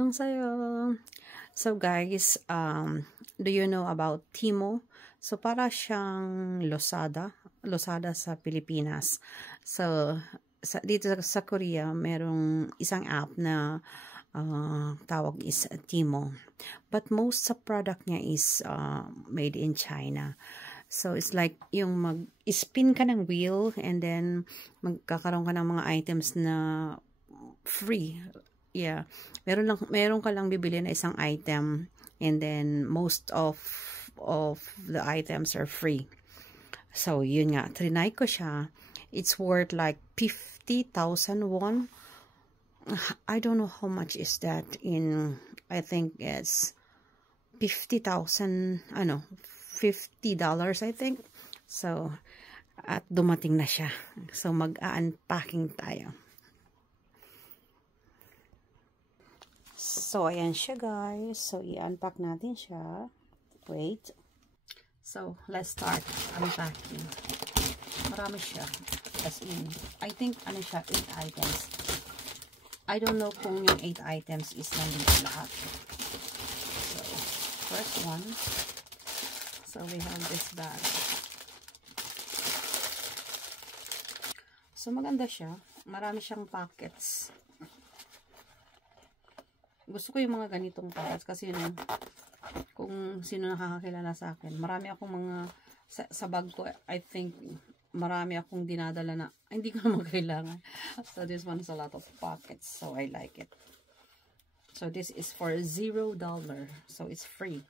Sa'yo. So guys, do you know about Timo? So para siyang Losada sa Pilipinas. So dito sa Korea, merong isang app na tawag is Timo. But most sa product niya is made in China. So it's like yung mag-spin ka ng wheel and then magkakaroon ka ng mga items na free. Yeah. Meron ka lang bibili na isang item and then most of the items are free. So yun nga, trinay ko siya. It's worth like 50,000 won. I don't know how much is that in, I think it's 50,000, $50 I think. So at dumating na siya. So mag-unpacking tayo. So, ayan siya guys. So, i-unpack natin siya. Wait. So, let's start unpacking. Marami siya. As in, I think, siya, 8 items. I don't know kung yung 8 items is nandito lahat. So, first one. So, we have this bag. So, maganda siya. Marami siyang pockets. Gusto ko yung mga ganitong pockets kasi yun, kung sino nakakakilala sa akin. Marami akong mga, sa bag ko, I think, marami akong dinadala na, hindi ko naman kailangan. So, this one has a lot of pockets. So, I like it. So, this is for $0. So, it's free.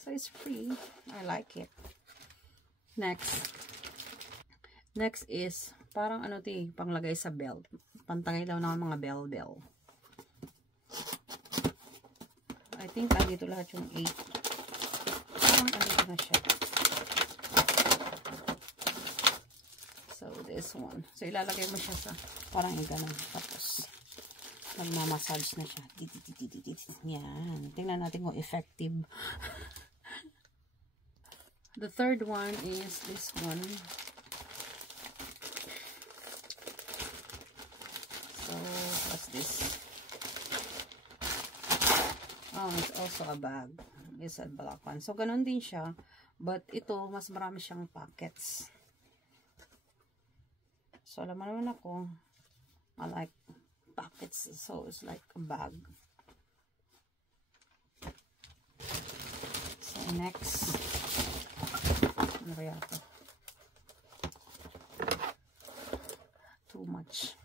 So, it's free. I like it. Next is, parang panglagay sa belt. Pantangay daw ng mga bell. I think andito lahat yung 8. Parang andito na siya. So, this one. So, ilalagay mo siya sa parang ganun. Tapos, magmamassage na siya. Yan. Tingnan natin kung effective. The third one is this one. What's this? Oh, it's also a bag. It's a black one. So, ganun din siya. But, ito, mas marami siyang pockets. So, alam mo naman ako, I like pockets. So, it's like a bag. So, next. Ano kaya ito? Too much.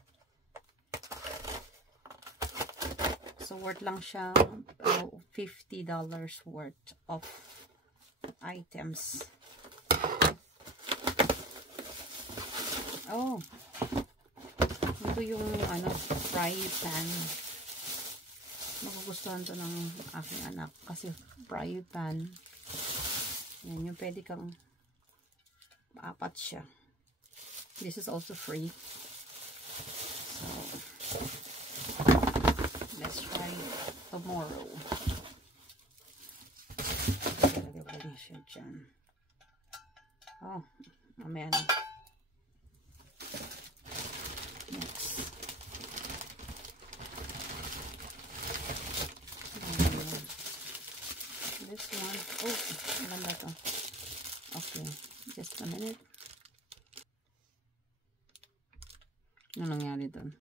So, worth lang siya $50 worth of items. Oh, ito yung fry pan. Magugustuhan to ng aking anak kasi fry pan. Yan yung pwede kang 4 siya. This is also free. So, let's try tomorrow. Lagay siya dyan. Oh, mamaya na. Next. This one. Oh, maganda to. Okay, just a minute. Ano nangyari doon?